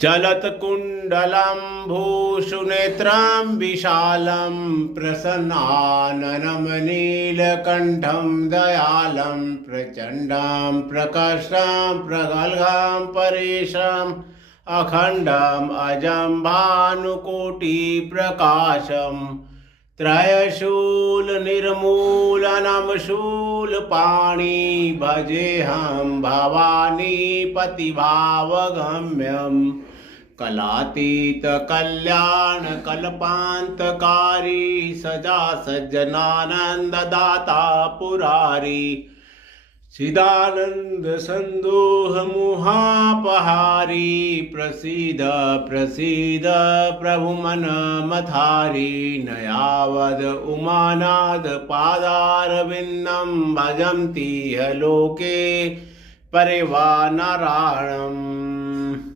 चलत्कुण्डलं भूषुनेत्रं विशालं प्रसन्नाननं नीलकण्ठं दयालं प्रचण्डं प्रकर्षं प्रगल्भां परेशम् अखण्डम् अजं भानुकोटिप्रकाशम् त्रयशूलनिर्मूलनं शूलपाणि भजेऽहं भवानी पतिभावगम्यं कलातीतकल्याणकल्पान्तकारी सजा सज्जनानन्ददाता पुरारी चिदानंद संदोह मुहापहारी प्रसीद प्रसीद प्रभु मन मथारी नयावद उमानाद पादारविन्दं भजन्ति लोके परिवानराणम्।